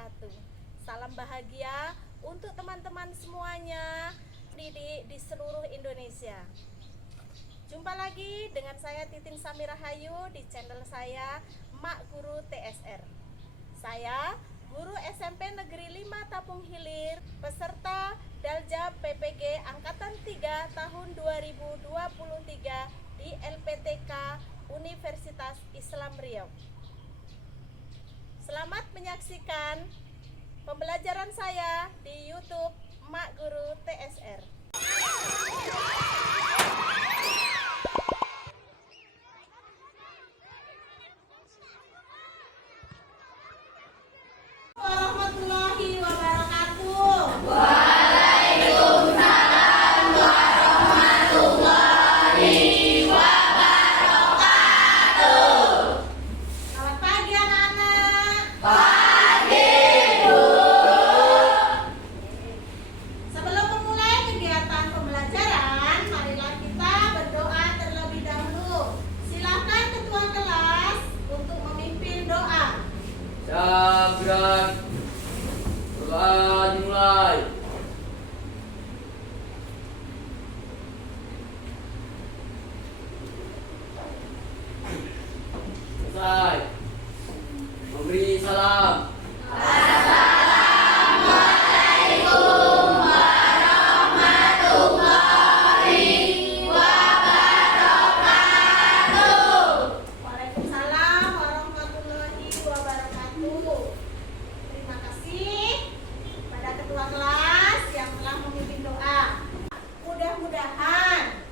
wabarakatuh. Salam bahagia untuk teman-teman semuanya di seluruh Indonesia. Jumpa lagi dengan saya Titin Samira Hayu di channel saya Mak Guru TSR. Saya guru SMP Negeri 5 Tapung Hilir, peserta Daljab PPG Angkatan 3 tahun 2023 di LPTK Universitas Islam Riau. Selamat menyaksikan pembelajaran saya di YouTube Mak Guru TSR. Warahmatullahi wabarakatuh. Waalaikumsalam warahmatullahi wabarakatuh. Selamat pagi anak-anak. Pagi, Bu. Sebelum memulai kegiatan pembelajaran, marilah kita berdoa terlebih dahulu. Silakan ketua kelas untuk memimpin doa. Sabran. Doa dimulai. Selesai. Memberi salam. Assalamualaikum warahmatullahi wabarakatuh. Waalaikumsalam warahmatullahi wabarakatuh. Terima kasih pada ketua kelas yang telah memimpin doa. Mudah-mudahan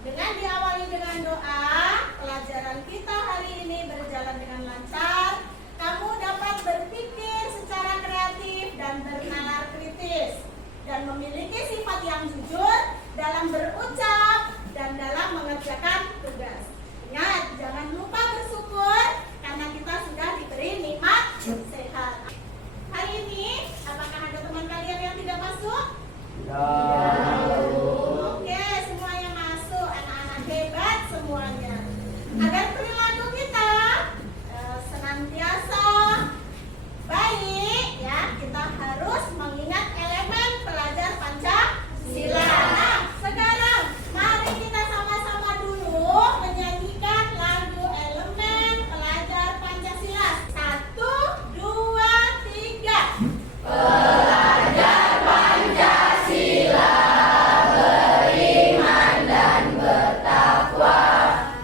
dengan diawali dengan doa, pelajaran kita hari ini berjalan dengan lancar. Kamu dapat berpikir secara kreatif dan bernalar kritis, dan memiliki sifat yang jujur dalam berucap dan dalam mengerjakan tugas. Ingat, jangan lupa bersyukur karena kita sudah diberi nikmat sehat. Hari ini, apakah ada teman kalian yang tidak masuk? Oke, semuanya masuk. Anak-anak hebat semuanya. Agar perilaku kita senantiasa baik, ya, kita harus mengingat elemen pelajar Pancasila. Nah, sekarang mari kita sama-sama dulu menyanyikan lagu elemen pelajar Pancasila. 1, 2, 3. Pelajar Pancasila beriman dan bertakwa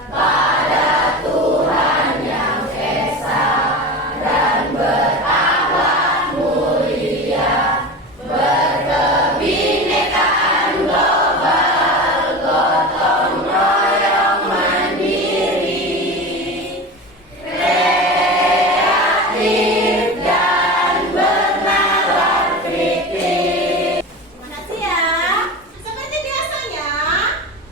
pada Tuhan yang esa dan berakhlak mulia, berkebinekaan global, gotong royong mandiri, kreatif dan bernalar kritis. Terima kasih ya. Seperti biasanya,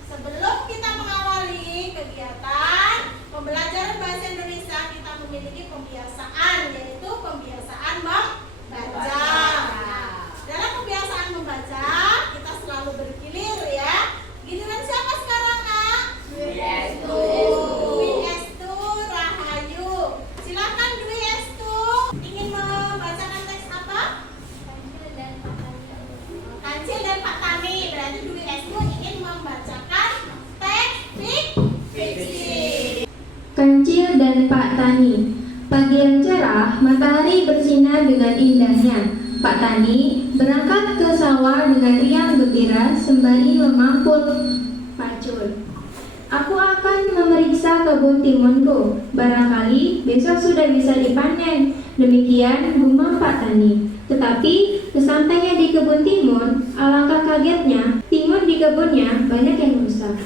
sebelum kita mengawali kegiatan pembelajaran bahasa Indonesia, kita memiliki pembiasaan, yaitu pembiasaan membaca. Nah, dalam pembiasaan membaca, kita selalu bergilir ya. Giliran siapa sekarang, Nak? Dwi Estu. Dwi Estu Rahayu. Silakan Dwi Estu. Ingin membacakan teks apa? Kancil dan Pak Tani. Berarti Dwi Estu ingin membacakan teks fiksi. Kancil dan Pak Tani. Pagi yang cerah, matahari bersinar dengan indahnya. Pak Tani berangkat ke sawah dengan riang gembira sembari memangkul pacul. Aku akan memeriksa kebun timunku. Barangkali besok sudah bisa dipanen. Demikian gumam Pak Tani. Tetapi sesampainya di kebun timun, alangkah kagetnya, timun di kebunnya banyak yang rusak.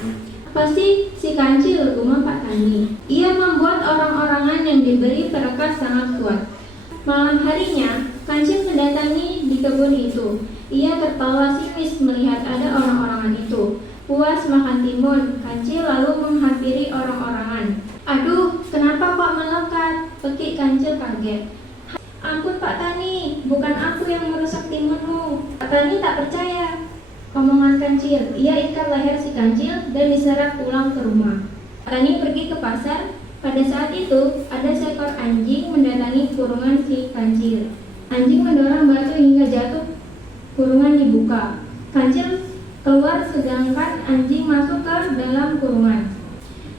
Pasti si Kancil, gumam Pak Tani. Ia membuat orang-orangan yang diberi perekat sangat kuat. Malam harinya, Kancil mendatangi di kebun itu. Ia tertawa sinis melihat ada orang-orangan itu. Puas makan timun, Kancil lalu menghampiri orang-orangan. Aduh, kenapa kok melekat? Pekik Kancil kaget. Ampun Pak Tani, bukan aku yang merusak timunmu. Pak Tani tak percaya omongan Kancil. Ia ikat leher si Kancil dan diseret pulang ke rumah. Pak Tani pergi ke pasar. Pada saat itu, ada seekor anjing mendatangi kurungan si Kancil. Anjing mendorong batu hingga jatuh, kurungan dibuka. Kancil keluar sedangkan anjing masuk ke dalam kurungan.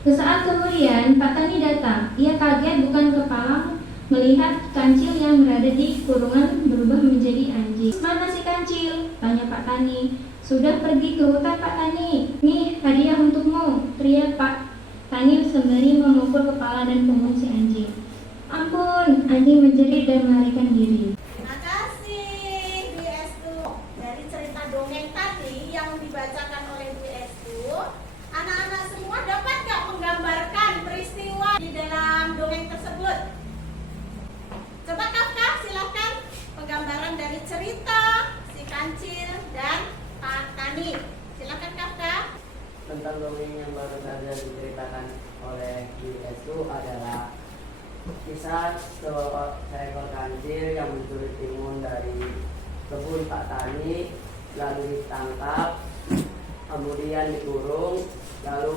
Sesaat kemudian Pak Tani datang. Ia kaget bukan kepala melihat Kancil yang berada di kurungan berubah menjadi anjing. "Mana si Kancil?" tanya Pak Tani. "Sudah pergi ke hutan, Pak Tani. Nih hadiah untukmu," teriak Pak Tani sembari memukul kepala dan punggung si anjing. "Ampun!" anjing menjerit dan melarikan diri. Terima kasih Bu Estu. Dari cerita dongeng tadi yang dibacakan oleh Bu Estu, anak-anak semua dapat nggak menggambarkan peristiwa di dalam dongeng tersebut? Coba Kafka, silakan penggambaran dari cerita si Kancil dan Pak Tani. Silakan Kafka. Tentang dongeng yang baru saja diceritakan oleh Bu Estu adalah kisah seekor kancil yang mencuri timun dari kebun Pak Tani, lalu ditangkap, kemudian dikurung, lalu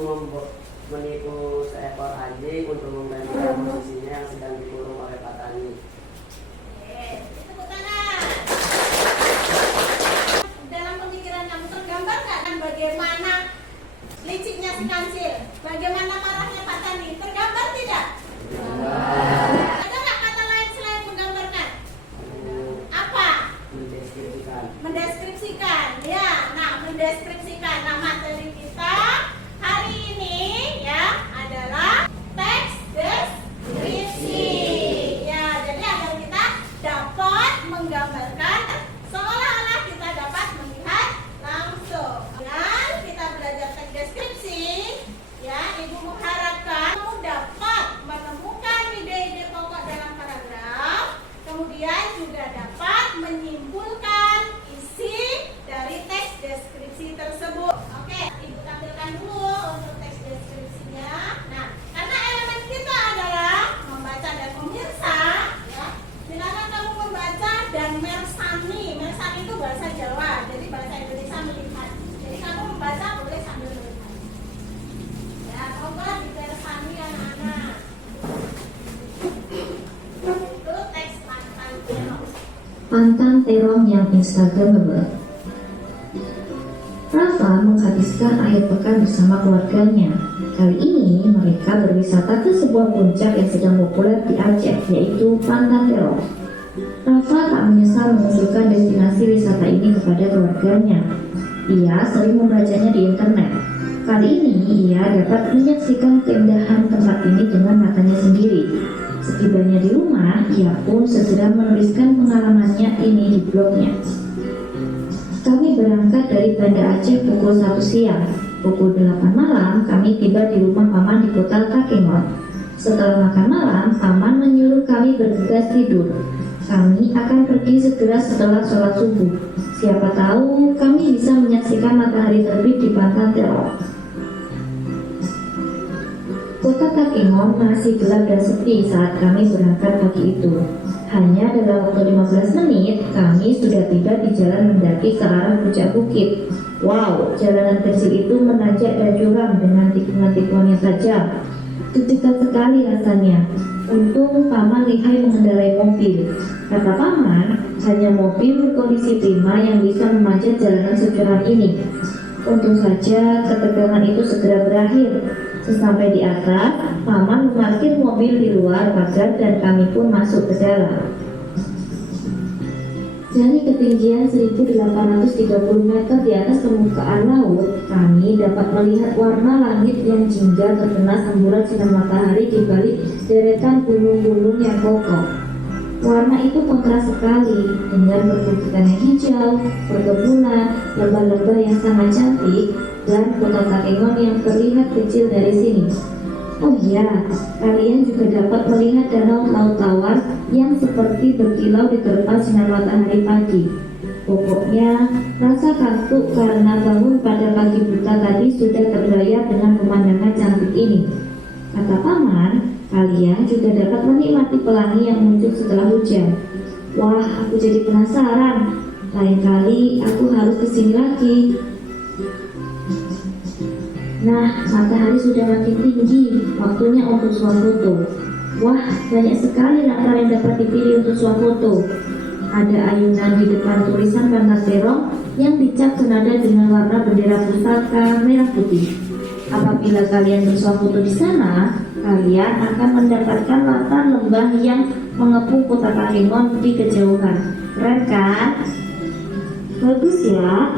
menipu seekor anjing untuk menggantikan posisinya yang sedang dikurung oleh Pak Tani. Tepuk tangan. Dalam pemikiran kamu tergambar nggak kan bagaimana liciknya si Kancil, bagaimana marahnya Pak Tani? Tergambar tidak? Ada nggak kata lain selain menggambarkan? Apa? Mendeskripsikan. Ya, nah mendeskripsikan. Nah materi kita hari ini ya adalah teks deskripsi. Ya, jadi agar kita dapat menggambarkan seolah-olah kita dapat melihat langsung. Dan kita belajar teks deskripsi, ya, Ibu mengharapkan kamu dapat menemukan ide-ide pokok dalam paragraf, kemudian juga dapat menyimpulkan isi dari teks deskripsi tersebut. Oke, Ibu tampilkan dulu untuk teks deskripsinya. Nah, karena elemen kita adalah membaca dan memirsa, ya, silakan kamu membaca dan mersani. Mersani itu bahasa Jawa, jadi bahasa Indonesia melihat. Jadi kamu membaca boleh sambil melihat. Ya, coba dimersani anak-anak. Itu teks mantan terong. Mantan terong yang instagramable. Rafa menghabiskan akhir pekan bersama keluarganya. Kali ini mereka berwisata ke sebuah puncak yang sedang populer di Aceh, yaitu Pantan Terong. Rafa tak menyesal mengusulkan destinasi wisata ini kepada keluarganya. Ia sering membacanya di internet. Kali ini ia dapat menyaksikan keindahan tempat ini dengan matanya sendiri. Setibanya di rumah, ia pun segera menuliskan pengalamannya ini di blognya. Kami berangkat dari Banda Aceh pukul 1 siang. Pukul 8 malam kami tiba di rumah paman di kota Takengon. Setelah makan malam, paman menyuruh kami bergegas tidur. Kami akan pergi segera setelah sholat subuh. Siapa tahu kami bisa menyaksikan matahari terbit di Pantan Terong. Kota Takengon masih gelap dan sepi saat kami berangkat pagi itu. Hanya dalam waktu 15 menit, kami sudah tiba di jalan mendaki ke arah puncak bukit. Wow, jalanan kecil itu menanjak dan curam dengan tikungan-tikungan yang tajam. Deg-degan sekali rasanya. Untung paman lihai mengendarai mobil. Kata paman, hanya mobil berkondisi prima yang bisa memanjat jalanan securam ini. Untung saja ketegangan itu segera berakhir. Sesampai di atas, paman memarkir mobil di luar pagar dan kami pun masuk ke dalam. Dari ketinggian 1830 meter di atas permukaan laut, kami dapat melihat warna langit yang jingga terkena semburan sinar matahari di balik deretan gunung-gunung yang kokoh. Warna itu kontras sekali dengan perbukitan yang hijau, perkebunan, lembah-lembah yang sangat cantik, dan kota Takengon yang terlihat kecil dari sini. Oh iya, kalian juga dapat melihat danau Laut Tawar yang seperti berkilau di terpa sinar matahari pagi. Pokoknya, rasa kantuk karena bangun pada pagi buta tadi sudah terbayar dengan pemandangan cantik ini. Kata paman, kalian juga dapat menikmati pelangi yang muncul setelah hujan. Wah, aku jadi penasaran. Lain kali aku harus kesini lagi. Nah, matahari sudah makin tinggi. Waktunya untuk swafoto. Wah, banyak sekali latar yang dapat dipilih untuk swafoto. Ada ayunan di depan tulisan warna terong yang dicap senada dengan warna bendera pusaka merah putih. Apabila kalian bersuah foto di sana, kalian akan mendapatkan latar lembah yang mengepung kota Karimun di kejauhan. Keren kan? Bagus ya.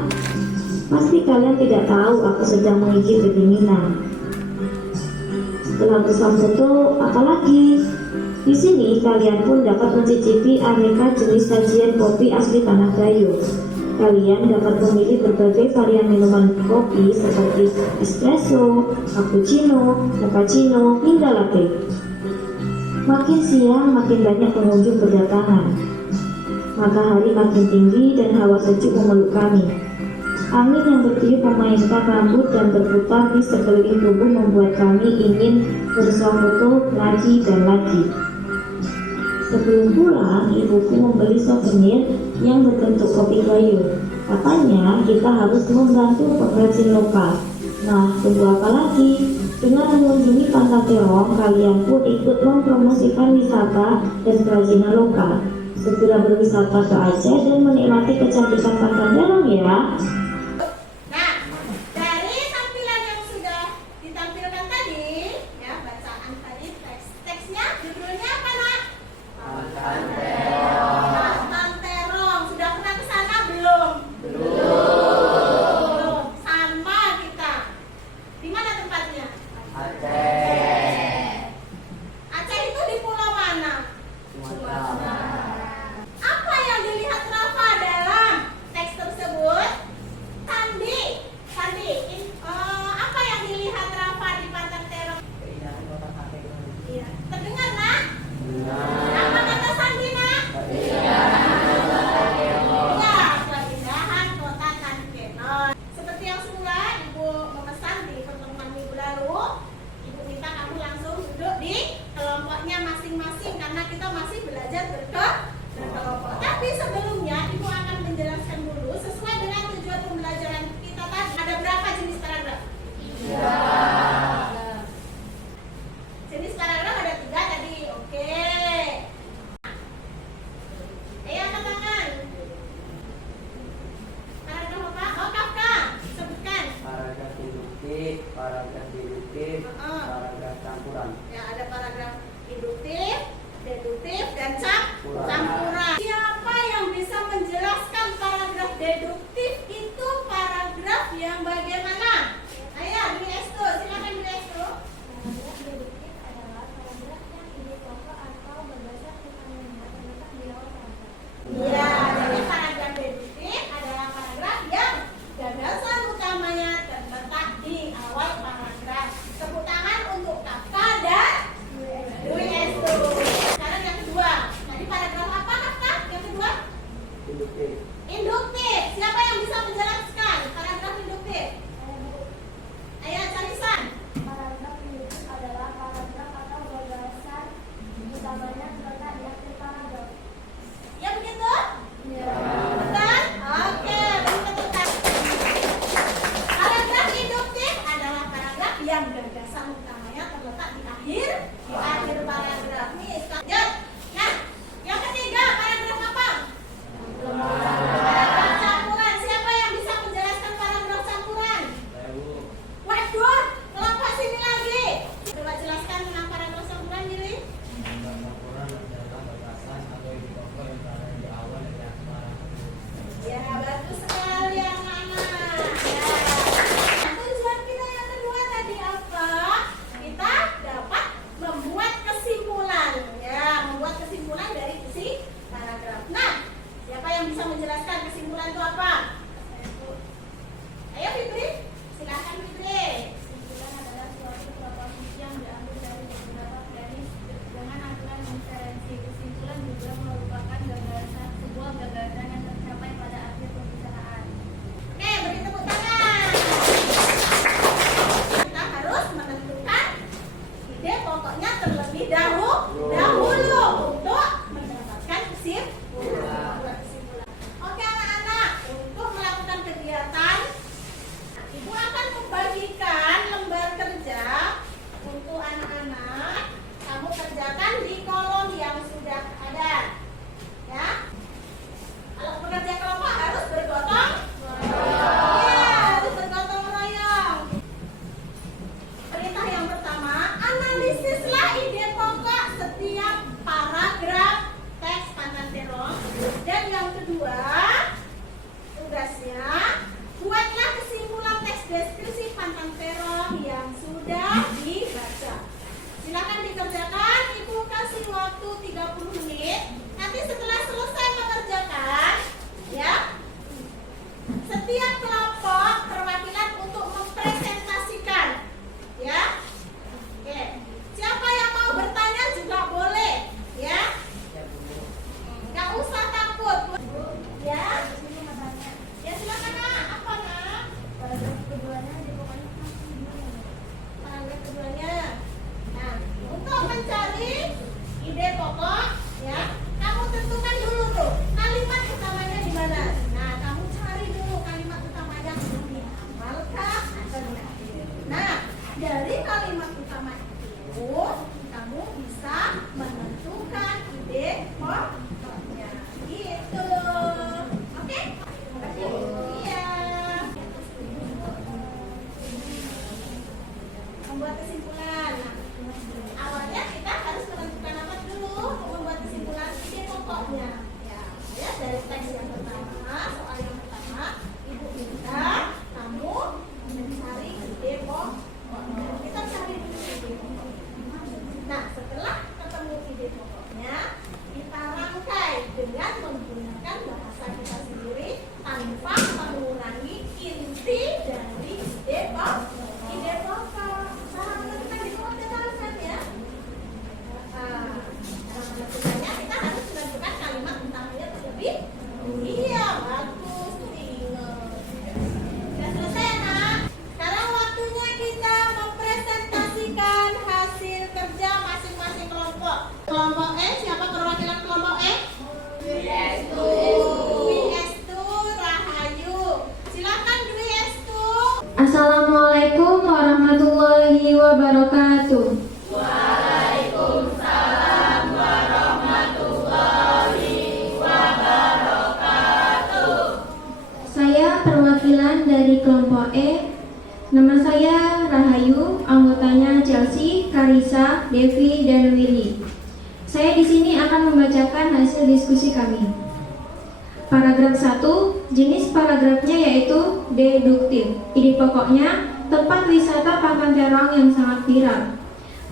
Pasti kalian tidak tahu aku sedang mengisi kedinginan. Setelah bersuah foto, apalagi? Di sini kalian pun dapat mencicipi aneka jenis sajian kopi asli Tanah Gayo. Kalian dapat memilih berbagai varian minuman kopi seperti espresso, cappuccino, mochaccino, hingga latte. Makin siang makin banyak pengunjung berdatangan. Matahari makin tinggi dan hawa sejuk memeluk kami. Angin yang bertiup memainkan rambut dan berputar di sekeliling tubuh membuat kami ingin bersuah foto lagi dan lagi. Sebelum pulang, ibuku membeli souvenir yang berbentuk kopi gayo. Katanya kita harus membantu pengrajin lokal. Nah, tunggu apa lagi? Dengan mengunjungi Pantai Terong, kalian pun ikut mempromosikan wisata dan kerajinan lokal. Segera berwisata ke Aceh dan menikmati kecantikan Pantai Terong ya. Nah, dari tampilan yang sudah ditampilkan tadi, ya bacaan tadi teksnya judulnya apa nak? Pantai Terong. Sudah pernah ke sana belum? Belum. Sama kita. Di mana tempatnya? Aceh. Aceh itu di pulau mana? Sumatera. Apa yang dilihat Rafa dalam teks tersebut? Sandi. Apa yang dilihat Rafa di Pantai Terong? Keindahan kota Karimun. Iya. Terdengar nak? Benar. Apa kata Sandi nak? Ya, keindahan kota Karimun. Seperti yang semula Ibu memesan di pertemuan minggu lalu, Ibu minta kamu langsung duduk di kelompoknya masing-masing karena kita masih belajar berkelompok. Tapi sebelumnya Ibu akan menjelaskan dulu sesuai dengan tujuan pembelajaran kita tadi. Ada berapa jenis paragraf? Jenis paragraf ada 3 tadi. Oke. Ayo angkat tangan. Paragraf apa? Oh, Kafka. Sebutkan. Paragraf induktif, paragraf deduktif, Heeh. paragraf campuran. Ya, ada paragraf induktif, deduktif, dan campuran. Siapa yang bisa menjelaskan paragraf deduktif itu paragraf yang bagaimana? Ayo, Dwi Estu, silakan Dwi Estu. Paragraf deduktif adalah paragraf yang ide pokok atau gagasan utamanya terletak di awal paragraf. Iya, jadi paragraf deduktif adalah paragraf yang gagasan utamanya terletak di awal paragraf. Tepuk tangan untuk Kafka dan Dwi Estu. Sekarang yang kedua. Tadi paragraf apa Kafka? Yang kedua? Induktif. Induktif. Siapa yang bisa menjelaskan paragraf induktif? Ayo, Carisan. Paragraf deduktif adalah paragraf atau gagasan utamanya terletak di akhir paragraf. Ya begitu? Betul? Oke, beri tepuk tangan. Paragraf induktif adalah paragraf yang gagasan utamanya terletak di akhir paragraf. Nih, lanjut. Nah, yang ketiga paragraf apa? Paragraf campuran. Siapa yang bisa menjelaskan paragraf campuran? Waduh, kelompok sini lagi. Coba jelaskan tentang paragraf campuran, Giri. Ya, bagus sekali anak-anak. Ya. Tujuan kita yang kedua tadi apa? Kita dapat membuat kesimpulan. Ya, membuat kesimpulan dari isi paragraf. Nah, siapa yang bisa menjelaskan kesimpulan itu apa? Ayo Fitri, silakan Fitri. Kesimpulan adalah suatu proposisi yang diambil dari beberapa premis dengan aturan inferensi. Kesimpulan juga merupakan gagasan, sebuah gagasan yang tercapai pada akhir pembicaraan. Oke, beri tepuk tangan. Kita harus menentukan ide pokoknya terlebih dahulu untuk mendapatkan kesimpulan. 啊 Oke anak-anak, untuk melakukan kegiatan kelompok E. Nama saya Rahayu, anggotanya Chelsea, Karisa, Devi, dan Willy. Saya di sini akan membacakan hasil diskusi kami. Paragraf 1, jenis paragrafnya yaitu deduktif. Ide pokoknya, tempat wisata Pantan Terong yang sangat viral.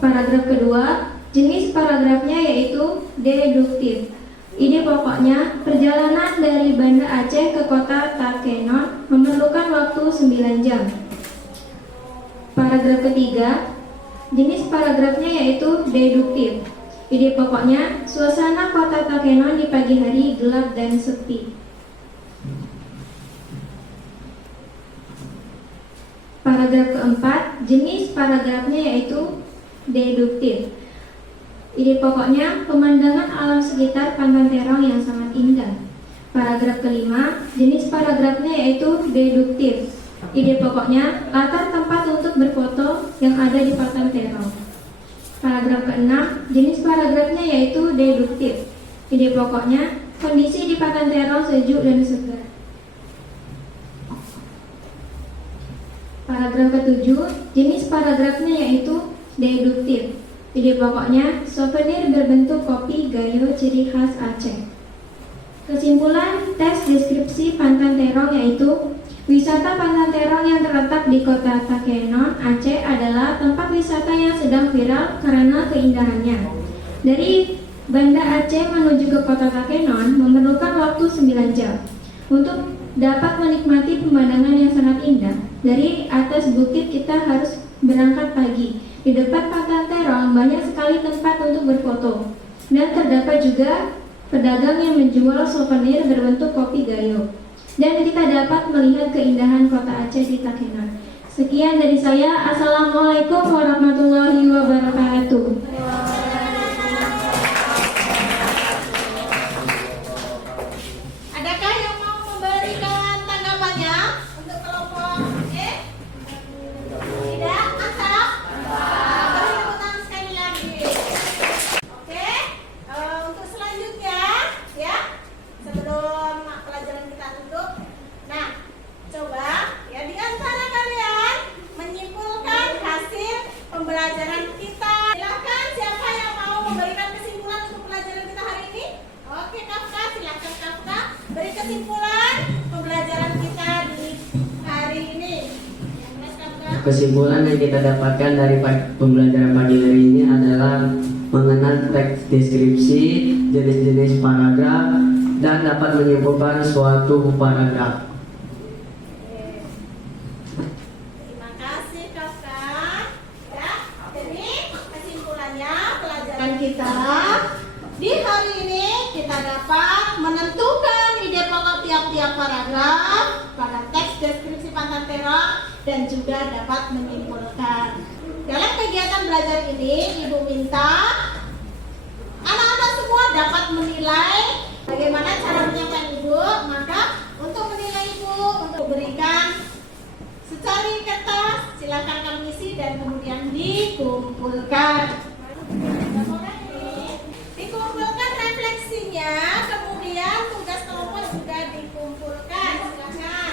Paragraf kedua, jenis paragrafnya yaitu deduktif. Ide pokoknya, perjalanan dari Banda Aceh ke kota Takenon memerlukan waktu 9 jam. Paragraf ketiga, jenis paragrafnya yaitu deduktif. Ide pokoknya, suasana kota Takenon di pagi hari gelap dan sepi. Paragraf keempat, jenis paragrafnya yaitu deduktif. Ide pokoknya, pemandangan alam sekitar Pantan Terong yang sangat indah. Paragraf kelima, jenis paragrafnya yaitu deduktif. Ide pokoknya, latar tempat untuk berfoto yang ada di Pantan Terong. Paragraf keenam, jenis paragrafnya yaitu deduktif. Ide pokoknya, kondisi di Pantan Terong sejuk dan segar. Paragraf ketujuh, jenis paragrafnya yaitu deduktif. Ide pokoknya, souvenir berbentuk kopi gayo ciri khas Aceh. Kesimpulan tes deskripsi Pantan Terong yaitu wisata Pantan Terong yang terletak di kota Takenon, Aceh adalah tempat wisata yang sedang viral karena keindahannya. Dari Banda Aceh menuju ke kota Takenon memerlukan waktu 9 jam. Untuk dapat menikmati pemandangan yang sangat indah, dari atas bukit kita harus berangkat pagi. Di depan Pantan Terong banyak sekali tempat untuk berfoto. Dan terdapat juga pedagang yang menjual souvenir berbentuk kopi gayo. Dan kita dapat melihat keindahan kota Aceh di Takenon. Sekian dari saya. Assalamualaikum warahmatullahi wabarakatuh. Adakah yang mau memberikan tanggapannya untuk kelompok E? Tidak? Asap? Beri tepuk tangan sekali lagi. Oke, untuk selanjutnya ya, sebelum pelajaran kita tutup, nah coba ya di antara kalian menyimpulkan hasil pembelajaran kita. Silakan, siapa yang mau memberikan kesimpulan untuk pelajaran kita hari ini? Oke Kafka, silakan Kafka beri kesimpulan pembelajaran kita di hari ini. Yang jelas Kafka. Kesimpulan yang kita dapatkan dari pembelajaran pagi hari ini adalah mengenal teks deskripsi, jenis-jenis paragraf, dan dapat menyimpulkan suatu paragraf. Terima kasih Kafka. Ya, jadi kesimpulannya pelajaran kita di hari ini kita dapat menentukan ide pokok tiap-tiap paragraf pada teks deskripsi Pantan Terong dan juga dapat menyimpulkan. Dalam kegiatan belajar ini, Ibu minta anak-anak semua dapat menilai bagaimana cara menyampaikan Ibu. Maka untuk menilai Ibu, untuk berikan secari kertas, silakan kamu isi dan kemudian dikumpulkan. Dikumpulkan refleksinya, kemudian tugas kelompok juga dikumpulkan. Silakan.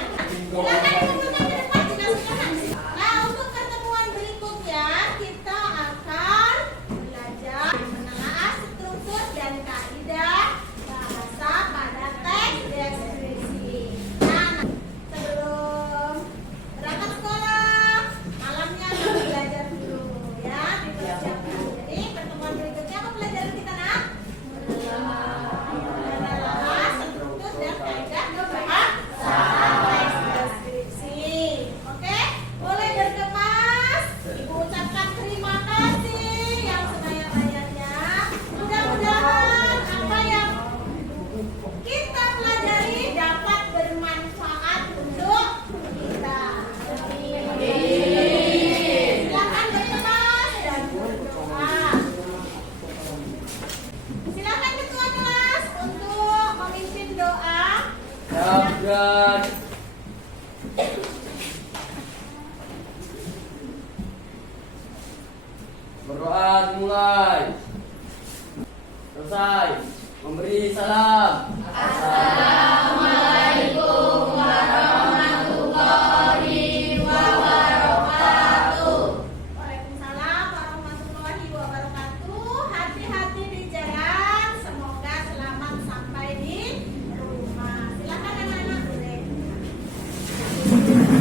Silakan dikumpulkan ke depan jika sudah. Nah, untuk pertemuan berikutnya kita akan belajar menelaah struktur dan kaidah bahasa pada teks deskripsi. Nah, sebelum berangkat sekolah, malamnya kita belajar dulu ya, dipersiapkan. Jadi pertemuan berikutnya apa pelajaran kita nak? Menelaah struktur dan kaidah bahasa teks deskripsi. Oke, boleh berkemas. Ibu ucapkan terima kasih yang sebanyak-banyaknya. Mudah-mudahan apa yang kita pelajari dapat bermanfaat untuk kita. Silakan berkemas dan berdoa. Silakan ketua kelas untuk memimpin doa. Siapkan. Berdoa dimulai. Selesai. Memberi salam. Assalamualaikum warahmatullahi Tani.